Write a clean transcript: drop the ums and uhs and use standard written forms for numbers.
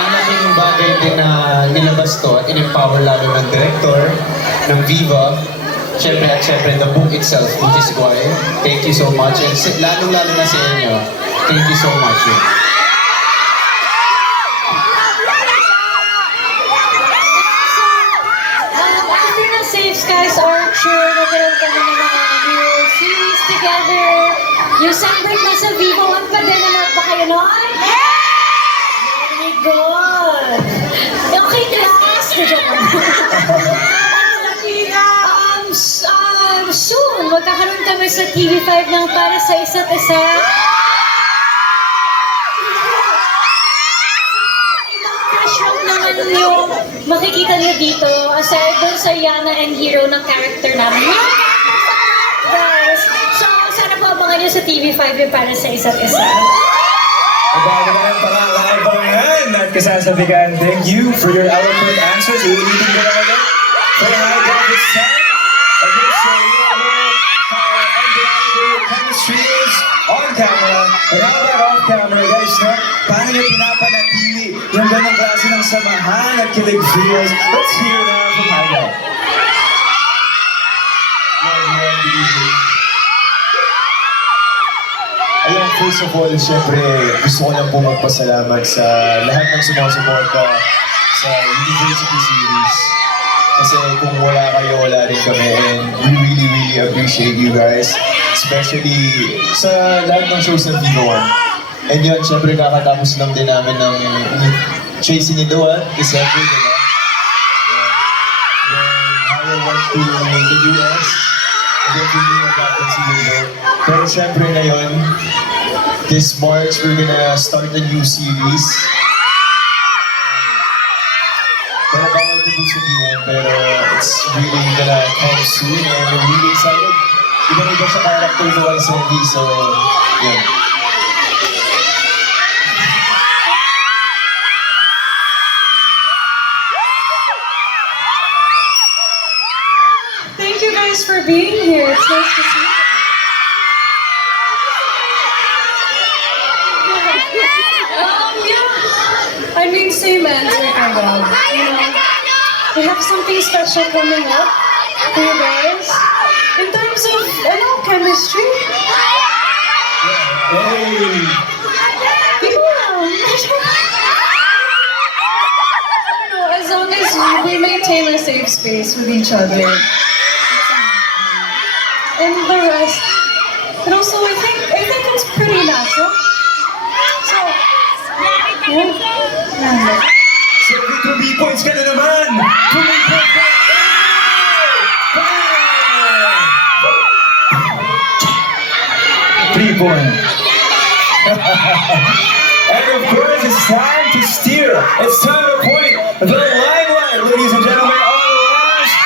ang laking bagay din na nilabas to at in-empower lalo ng director ng Viva. Siyempre at siyempre the book itself, which is why. Thank you so much. And lalong-lalo na sa inyo, thank you so much. After na Safe Skies Archer, nagkaroon kami ng mga new series together. Yung Sunbreak na sa Vivo, ang pa din naman ba kayo noon? Oh my God! Okay, class! Soon, magkakaroon kami sa TV5 ng Para sa Isa't Isa. Naman yung makikita niyo dito, aside doon sa Yana and Hero ng character namin. Guys, so sana po abangan niyo sa TV5 yung Para sa Isa't Isa. Bago naman pala ang abangan at kasasabihan, thank you for your eloquent answers. Uulitin ko na ulit. For high graphic sound, I can say how undeniable chemistry is on camera. And how about off camera, guys, no? Paano niyo pinapanatili yung ganang klase ng samahan at kilig feels? Let's hear that from Hagel. Ayun, first of all, syempre, gusto ko lang po magpasalamat sa lahat ng sumusuporta sa University Series. Kasi kung wala kayo, wala rin kami. And we really appreciate you guys. Especially sa lahat ng shows ng Vivo One. And yun, syempre kakatapos lang din namin ng Chasing in the Wild, December, diba? Then, Haya went to the US. And then, hindi nagkakon si Vivo. Pero syempre ngayon, this March, we're gonna start a new series. Pero bawal ko po sabihin, pero it's really gonna come soon and we're really excited. Iba-iba sa character ko kay Sandy, so yeah. Thank you guys for being here. It's nice to see you. Yeah. I mean, same answer kind of. You know, we have something special coming up for you guys. In terms of, chemistry. Hey! As long as we maintain a safe space with each other. And the rest. And also, I think it's pretty natural. So, yeah. So, 2 points ka na naman! 2 points! 3 points. And of course, it's time to steer. It's time to point the